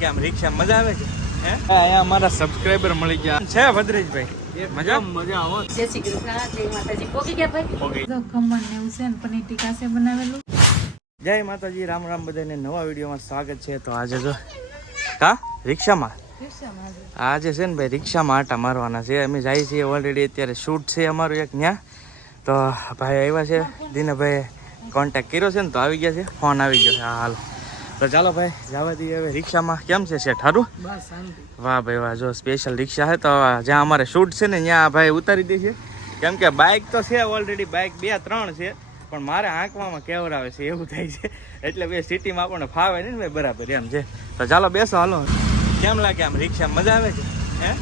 કેમ રિક્ષા મજા આવે છે? હે? અહીંયા અમારા સબસ્ક્રાઇબર મળી ગયા. છે ભદ્રેશભાઈ. મજા? મજા આવો. જય શ્રી કૃષ્ણ. જય માતાજી. પોગી ગયા ભાઈ? તો ખમણ ને હુસેન છે પનીર ટીકા છે બનાવેલું. જય માતાજી રામ રામ બધાને નવા વિડીયોમાં સ્વાગત છે. તો આજે જો કા? રિક્ષામાં? આજે. છે ને ભાઈ રિક્ષામાં આટા મારવાના છે. અમે જઈએ છીએ ઓલરેડી અત્યારે શૂટ છે અમારું એક ત્યાં તો ભાઈ આવ્યા છે. દિનેભાઈ કોન્ટેક્ટ કર્યો છે ને તો આવી ગયા છે. ફોન આવી ગયો છે. હા હાલો. તો ચાલો ભાઈ જવા દઈએ હવે રિક્ષામાં. કેમ છે શેઠ? સારું? વાહ ભાઈ વાહ જો સ્પેશિયલ રિક્ષા છે તો જ્યાં અમારે શૂટ છે ને ત્યાં ભાઈ ઉતારી દે છે. કેમ કે બાઇક તો છે ઓલરેડી બાઇક બે ત્રણ છે પણ મારે આંકવામાં કેવરાવે છે એવું થાય છે. એટલે બે સિટીમાં આપણને ફાવે નહીં ને ભાઈ બરાબર એમ છે. તો ચાલો બેસો હાલો. કેમ લાગે આમ રિક્ષા મજા આવે છે? હે?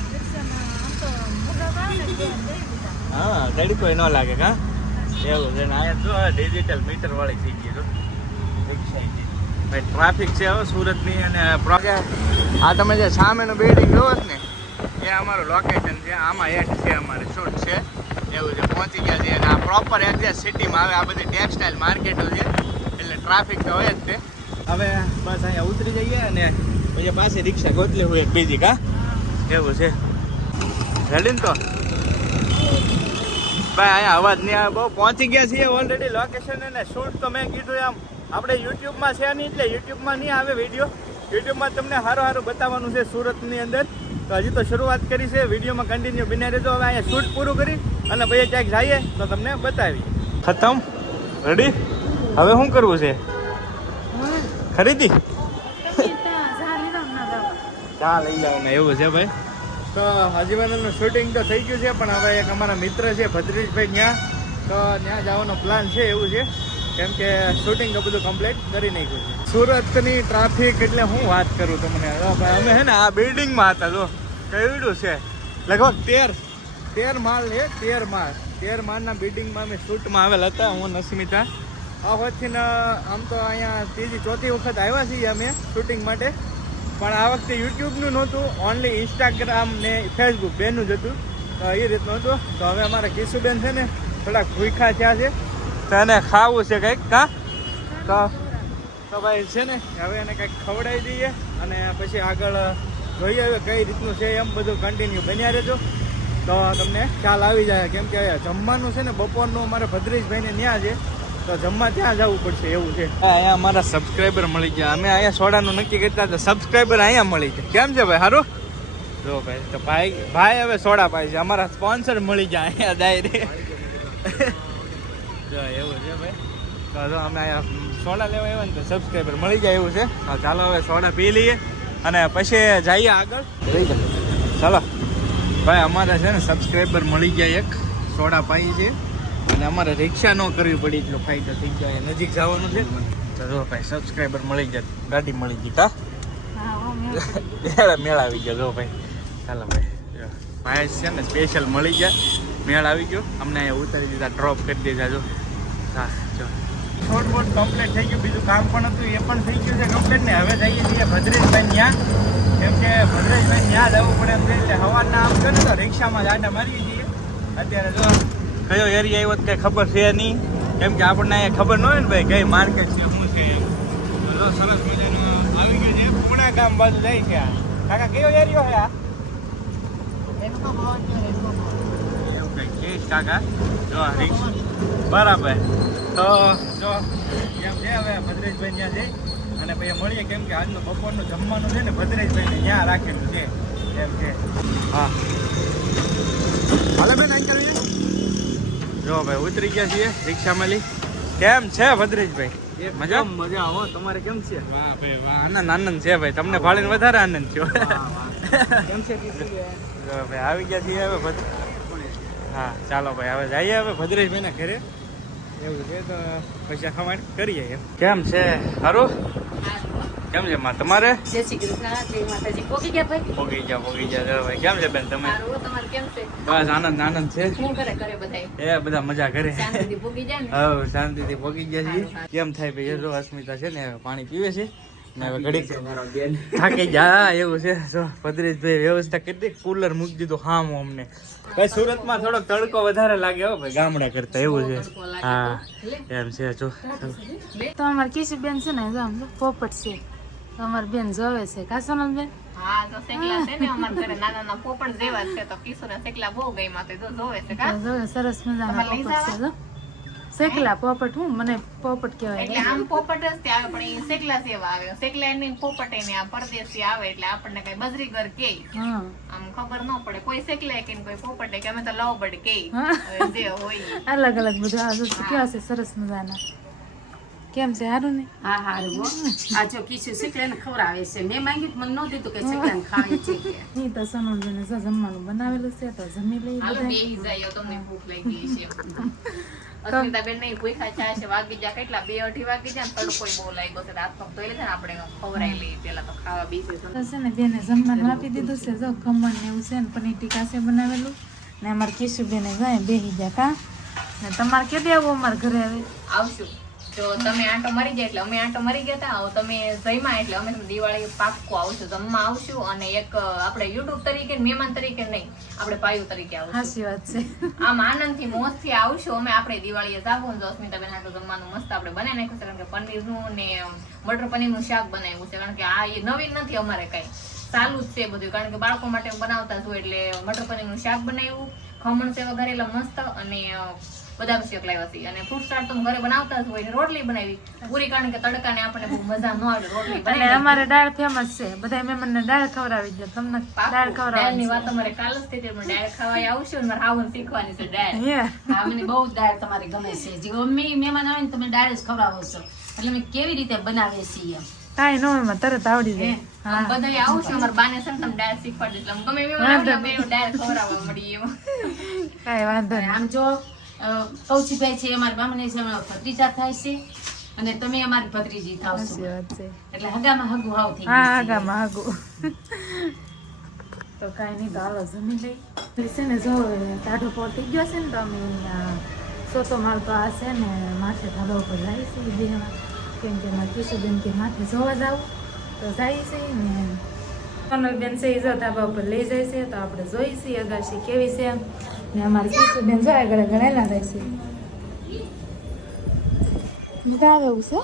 હા કોઈ ન લાગે કા? એવું છે ને અહીંયા જો ડિજિટલ મીટર વાળી થઈ ગઈ રિક્ષા. ભાઈ ટ્રાફિક છે હવે સુરતની અને આ તમે જે સામેનું બિલ્ડિંગ જોવો છો ને એ અમારું લોકેશન છે. આમાં એક છે અમારે શૂટ છે. એવું છે પહોંચી ગયા છે અને આ પ્રોપર એક્ઝેક્ટ સિટીમાં આવે. આ બધી ટેક્સટાઇલ માર્કેટો છે. એટલે ટ્રાફિક તો હોય જ તે હવે બસ અહીંયા ઉતરી જઈએ અને પછી પાસે રિક્ષા ગોતલી હોય એક બીજી કા? એવું છે. રેડી તો. ભાઈ અહીંયા અવાજ નહીં આવે. બહુ પહોંચી ગયા છીએ ઓલરેડી લોકેશન અને શૂટ તો મેં કીધું એમ. આપણે યુટ્યુબમાં છે નહીં એટલે યુટ્યુબમાં નહીં આવે વીડિયો યુટ્યુબમાં તમને સારું સારું બતાવવાનું છે સુરતની અંદર. તો હજી તો શરૂઆત કરી છે. વિડીયોમાં કન્ટિન્યુ બિના રહેજો. હવે અહીંયા શૂટ પૂરું કરી અને પછી ક્યાંક જઈએ તો તમને બતાવી ખતમ? રેડી હવે શું કરવું છે? ખરીદી? ચા લઈ જાવ ને એવું છે ભાઈ? તો હજીવાનનું શૂટિંગ તો થઈ ગયું છે, પણ હવે એક અમારા મિત્ર છે, ભદ્રેશભાઈ ત્યાં તો ત્યાં જવાનો પ્લાન છે, એવું છે. કેમ કે શૂટિંગ બધું કમ્પ્લીટ કરી નાખ્યું સુરતની ટ્રાફિક એટલે હું વાત કરું તમને? અમે હે ને આ બિલ્ડિંગમાં હતા, જો. કયું છે? લગભગ તેર તેર માળ છે, તેર માળ. તેર માળના બિલ્ડિંગમાં અમે શૂટમાં આવેલા હતા, હું નસ્મિતા આ વખતથી આમ તો અહીંયા ત્રીજી, ચોથી વખત આવ્યા છીએ અમે શૂટિંગ માટે. પણ આ વખતે યુટ્યુબનું નહોતું ઓનલી ઇન્સ્ટાગ્રામ ને ફેસબુક બેનું જ હતું. તો એ રીતનું હતું. તો હવે અમારા કિશુબેન છે ને, થોડાક ભૂખા થયા છે. તો એને ખાવું છે કંઈક? કા? તો તો ભાઈ છે ને, હવે એને કંઈક ખવડાવી દઈએ અને પછી આગળ જોઈએ હવે કઈ રીતનું છે એમ બધું કન્ટિન્યુ બન્યા રહેજો. તો તમને ખ્યાલ આવી જાય. કેમ કે જમવાનું છે ને, બપોરનું અમારે ભદ્રેશભાઈને ત્યાં છે. તો જમવા ત્યાં જવું પડશે, એવું છે. અહીંયા અમારા સબસ્ક્રાઈબર મળી ગયા. અમે અહીંયા સોડાનું નક્કી કરતા હતા. સબસ્ક્રાઈબર અહીંયા મળી ગયા. કેમ છે ભાઈ? સારું જો ભાઈ, તો ભાઈ ભાઈ હવે સોડા પાય છે. અમારા સ્પોન્સર મળી ગયા અહીંયા ડાયરેક્ટ એવું છે ભાઈ. તો અમે સોડા લેવા આવ્યા ને તો સબસ્ક્રાઈબર મળી જાય એવું છે. ચાલો હવે સોડા પી લઈએ અને પછી જઈએ આગળ. ચાલો. ભાઈ અમારે છે ને સબસ્ક્રાઈબર મળી ગયા એક. સોડા પાઈ છે. અને અમારે રિક્ષા ન કરવી પડી એટલો ફાયદો થઈ ગયો. નજીક જવાનું છે. તો જો ભાઈ સબસ્ક્રાઈબર મળી ગયા. ગાડી મળી ગઈ તા. મેળા. મેળા આવી ગયો જો ભાઈ. ચાલો ભાઈ. ભાઈ છે ને સ્પેશિયલ મળી ગયા. મેળ આવી ગયો. અમને અહીંયા ઉતારી દીધા ડ્રોપ કરી દીધા જો. હા જો. બોટ કમ્પ્લીટ થઈ ગયું. બીજું કામ પણ હતું એ પણ થઈ ગયું છે કમ્પ્લીટ ને હવે જઈએ છીએ ભદ્રેશભાઈ ત્યાં. કેમ કે ભદ્રેશભાઈ ત્યાં જવું પડે એમ છે એટલે હવાના આમ કરે તો રિક્ષામાં જ મારીએ છીએ. અત્યારે જો કયો એરિયા આવ્યો કંઈ ખબર છે નહીં. કેમ કે આપણને અહીંયા ખબર ન હોય ને ભાઈ કઈ માર્કેટ છે શું છે એમ. જો સરસ મજાનું આવી ગયું છે. પૂણા ગામ બાજુ જાય છે કાકા કયો એરિયો છે આ? છે કાકા? જો રિક્ષા બરાબર. તો જો એમ છે હવે ભદ્રેશભાઈ ત્યાં જઈ અને પછી મળીએ કેમ કે આજનું બપોરનું જમવાનું છે ને ભદ્રેશભાઈને ત્યાં રાખેલું છે. એમ છે. હા. હાલે બેન અંકલ જો ભાઈ ઉતરી ગયા છીએ રિક્ષામાં લઈ કેમ છે ભદ્રેશભાઈ? મજા? મજા આવો તમારે કેમ છે? વાહ ભાઈ વાહ આનંદ આનંદ છે ભાઈ. તમને ભાળીને વધારે આનંદ થયો. કેમ છે ભાઈ આવી ગયા છીએ હવે હા ચાલો ભાઈ હવે જઈએ હવે ભદ્રેશભાઈના ઘરે. એવું છે તો પૈસા ખમાડ કરીએ એમ. કેમ છે? સારું કેમ છે માં તમારે? જય શ્રી કૃષ્ણ જય માતાજી. પોગી ગયા ભાઈ? પોગી ગયા પોગી ગયા. ચાલો ભાઈ કેમ છે બેન તમે? તમારે કેમ છે? બસ આનંદ આનંદ છે. શું કરે કરે બધાય? એ બધા મજા કરે. શાંતિથી પોગી જાય ને? હવે શાંતિથી પોગી ગયા છે કેમ થાય ભાઈ? જો અસ્મિતા છે ને પાણી પીવે છે. થાકી જા એવું છે. જો વ્યવસ્થા કરી કુલર મૂકી દીધું હામ અમને. ભાઈ સુરતમાં થોડોક તડકો વધારે લાગે હો ભાઈ ગામડા કરતા એવું છે. હા એમ છે જો. તો અમારે કિશુબેન છે ને જો પોપટ છે. અમારી બેન જોવે છે. કા સોનલ બેન હા તો શેકલા છે ને અમારા ઘરે નાના નાના પોપટ જેવા છે. તો બહુ ગઈ તો જોવે છે કા? જોવે સરસ મજાના પોપટ છે જો. શેકલા પોપટ હું? મને પોપટ કહેવાય એટલે આમ પોપટ જ તે આવે પણ એ શેકલા સેવા આવે. શેકલા એની પોપટ એની આ પરદેશી આવે એટલે આપણને કઈ બજરીગર કે. હા. આમ ખબર ન પડે કોઈ શેકલે કે ને કોઈ પોપટે કે અમે તો લવ બર્ડ કે. હા. હવે જે હોય. ઈ. અલગ અલગ બધું આ જો કેવા છે? સરસ મજાના. કેમ છે? સારું ને? હા હારું હો. આ જો કીચું શીખલે ને ખવડાવે છે. મેં માંગ્યું તો મને ન દીધું કે શીખલે ને ખાવી છે કે. ઈ તો સોનલ બેન જો જમવાનું બનાવેલું છે તો જમી લઈ હાલો બધા બેહી જાય તમને ભૂખ લાગી ગઈ છે અસ્મિતાબેન નહીં ભૂખ્યા થાય છે વાગી જા કેટલા બે અઢી વાગી જાય તડકો બહુ લાગ્યો છે રાત પગ ધોઈ ને આપણે ખવરાઈ લઈએ પેલા તો ખાવા બીજું તો છે ને બેને જમવાનું આપી દીધું છે જો ખમણ ને એવું છે ને પનીર ટીકા છે બનાવેલું. ને અમારે કિશુ બેને જાય બેહી જા કા? ને તમારે કે આવું અમારા ઘરે આવે આવશું. જો તમે આંટો મરી જાય એટલે અમે આંટો મરી ગયા હતા. તમે જઈમાં એટલે અમે દિવાળી પાક્કું આવશું. જમવા આવશું અને એક આપણે યુટ્યુબ તરીકે મહેમાન તરીકે નહીં આપણે પાયુ તરીકે આવશું. હાસી વાત છે. આમ આનંદથી મોજથી આવશું. અમે આપણે દિવાળીએ જાવું ને અસ્મિતાબેન હાટું જમવાનું મસ્ત આપણે બનાવી નાખ્યું છે. કારણ કે પનીરનું ને મટર પનીરનું શાક બનાવ્યું છે. કારણ કે આ એ નવીન નથી અમારે કઈ. ચાલુ જ છે બધું. કારણ કે બાળકો માટે બનાવતા હતું એટલે મટર પનીરનું શાક બનાવ્યું. ખમણ સેવા ઘરેલા મસ્ત અને બદામ શેક લાવ્યા છે અને ફ્રૂટ ચાટ તો ઘરે બનાવતા જ હોય રોટલી બનાવી. પૂરી કારણ કે તડકાને આપણને બહુ મજા ન આવે રોટલી અને અમારે દાળ ફેમસ છે. બધા મહેમાનને દાળ ખવડાવી દે તમને દાળ ખવડાવી દાળની વાત અમારે કાલ જ થઈ હતી. દાળ ખાવા આવશે ને મારે આવું શીખવાની છે દાળ. હા. મને બહુ દાળ તમારી ગમે છે. જે મમ્મી મહેમાન આવે ને તમે દાળ જ ખવડાવો છો. એટલે અમે કેવી રીતે બનાવીએ છીએ એમ. કાંઈ નો એમાં તરત આવડી જાય. આમ બધાય આવશે. અમારા બાને છે તમે ડાયર શીખવાડી એટલે ગમે આવે એવું દાળ ખવડાવવા મળી એવું. કાંઈ વાંધો નહીં. આમ જો કૌશિકભાઈ છે અમારા મામાને છે અમારા ભત્રીજા થાય છે અને તમે અમારી ભત્રીજી થાવ છો. એટલે હગામાં હગું હાવ થઈ હા હગામાં છે. તો કાંઈ નહીં તો હાલો જમી લઈ. છે ને જો ટાઢો પહોંચી ગયો છે ને તો અમે સોતો માલ તો આ છે ને માથે ધાબા ઉપર જાય છે બેમાં કેમ કે મારા કિશોરબેન કે માથે જોવા જાવ. તો જાય છે ને. સોનલબેન છે એ જો ધાબા ઉપર લઈ જાય છે તો આપણે જોઈ છીએ અગાશી કેવી છે. એમ ને અમારી કિશોરબેન જો આગળ ગણેલા રહે છે મજા આવે એવું છે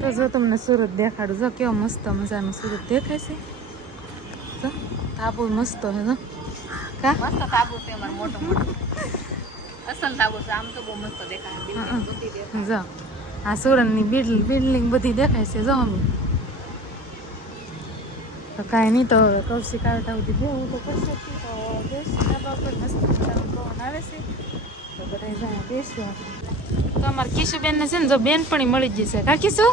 તો જો તમને સુરત દેખાડું જો કેવો મસ્ત મજાનું સુરત દેખાય છે ધાબુ મસ્ત હે જો કા મસ્ત તાબુ છે અમારું મોટું મોટું. અસલ તાબુ છે. આમ તો બહુ મસ્ત દેખાય. બિલ્ડિંગ બધી દેખાય. જો આ સુરતની બિલ્ડિંગ બિલ્ડિંગ બધી દેખાય છે જો અમે તો કાંઈ નહીં, તો હવે કૌશિક આવે ત્યાં સુધી હું તો જ. તો બેસી ધાબા ઉપર મસ્ત મજાનું પવન આવે છે. તો તો અમારે કિશુબેનને છે ને, જો બેનપણી મળી જ જશે કા કિશુ?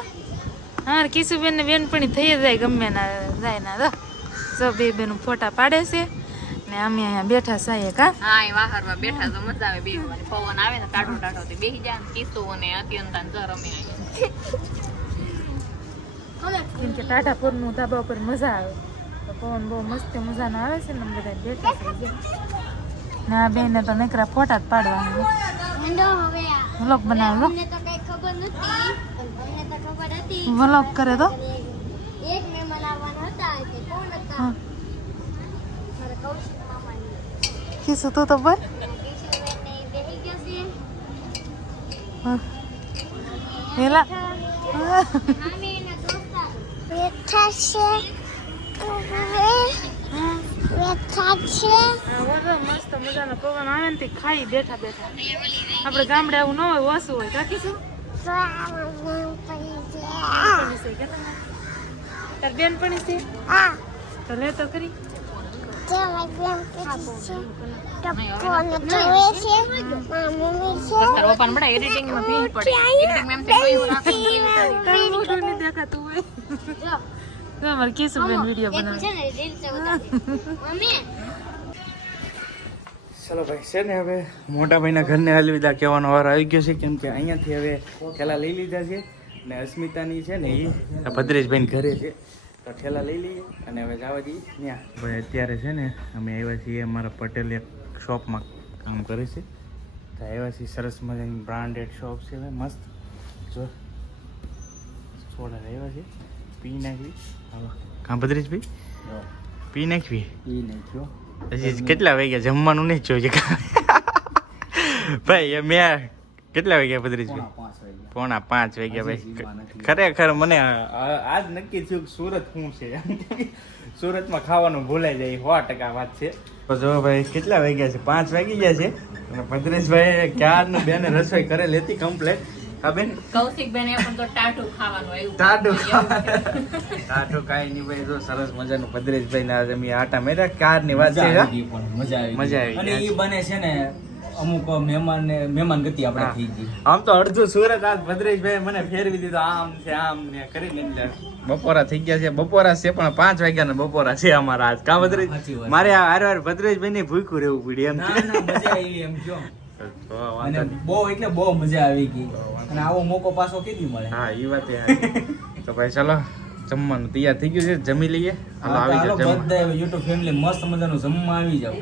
અમારે કિશુબેનને બેનપણી થઈ જાય ગમે ના જાય ના તો જો બે બેનું ફોટા પાડે છે. ને અમે અહીંયા બેઠા છીએ, કા? હા, એ વાહરમાં બેઠા તો મજા આવે. બેસવાની પવન આવે ને ટાઢો ટાઢો તે બેસી જાય ને કિસ્સો અને અત્યંત જર અમે અહીંયા. કેમ કે ટાટાપુરનું ધાબા ઉપર મજા આવે. તો પવન બહુ મસ્ત મજાનો આવે છે ને બધા બેઠા છે ને આ બેને તો નકરા ફોટા જ પાડવાના. વ્લોગ બનાવો અમને તો કઈ ખબર નથી. પણ અમને તો ખબર હતી. વ્લોગ કરે તો? હતા તે તું બોલ. કિશોરબેન બેઠા છે. બેઠા છે. મસ્ત મજાનો પવન આવે ને ખાઈ બેઠા બેઠા. આપણે ગામડે આવું ન હોય ઓછું હોય. રાખીશું તાર બેનપણી છે? તો લે તો વીડિયો બનાવે છે ને રીલ્સ ઉતારે મમ્મી ચલો ભાઈ, છે ને હવે મોટા ભાઈના ઘરને અલવિદા કહેવાનો વાર આવી ગયો છે, કેમ કે અહીંયાથી હવે ઠેલા લઈ લીધા છે ને અસ્મિતાની છે ને એ ભદ્રેશભાઈ ઘરે છે. તો ઠેલા લઈ લઈએ અને હવે જવા દઈએ ત્યાં. ભાઈ, અત્યારે છે ને અમે આવ્યા છીએ અમારા પટેલ એક શોપમાં કામ કરે છે. તો આવ્યા છે સરસ મજાની બ્રાન્ડેડ શોપ છે મસ્ત. જો થોડા આવ્યા છે. પી નાખવી. હા કાં ભદ્રેશભાઈ પી નાખવી? પી નાખ્યો. હજી કેટલા વાગ્યા? જમવાનું નહીં જોઈએ ભાઈ મેં કેટલા વાગ્યા ભદ્રેશભાઈ પોણા પાંચ વાગ્યા. ભાઈ. ખરેખર મને આજ નક્કી થયું કે સુરત શું છે. સુરતમાં ખાવાનું ભૂલાઈ જાય સો ટકા વાત છે. તો જો ભાઈ કેટલા વાગ્યા છે? પાંચ વાગી ગયા છે. અને ભદ્રેશભાઈ ક્યારનું બેને રસોઈ કરે લેતી કમ્પ્લેટ હા બેન? કૌશિક બેન એ પણ તો ટાટું ખાવાનું આવ્યું. ટાટું ટાટું કાઈ નહીં ભાઈ જો સરસ મજાનું ભદ્રેશભાઈ ના જમી આટા મેરા ક્યારની વાત છે મજા? આવી મજા આવી મજા ગઈ. આવી અને. ઈ બને છે ને અમુક મહેમાન ને મહેમાન ગતિ આપણે થઈ ગઈ. આમ તો અડધું સુરત આજ ભદ્રેશભાઈ મને ફેરવી દીધો આમ છે આમ ને કરીને એટલે. બપોરા થઈ ગયા છે. બપોરા છે પણ પાંચ વાગ્યા ને બપોરા છે અમારા આજ. કા ભદ્રેજ મારે હાર હારે ભદ્રેશભાઈ ને ભૂખ્યું રહેવું પડ્યું એમ મજા આવી એમ કયો. બહુ એટલે બહુ મજા આવી ગઈ. અને આવો મોકો પાછો મળે? હા એ વાત તો ભાઈ ચાલો જમવાનું તૈયાર થઈ ગયું છે. જમી લઈએ. હાલો આવી બધા યુટ્યુબ ફેમિલી મસ્ત મજાનું જમવા આવી જાવ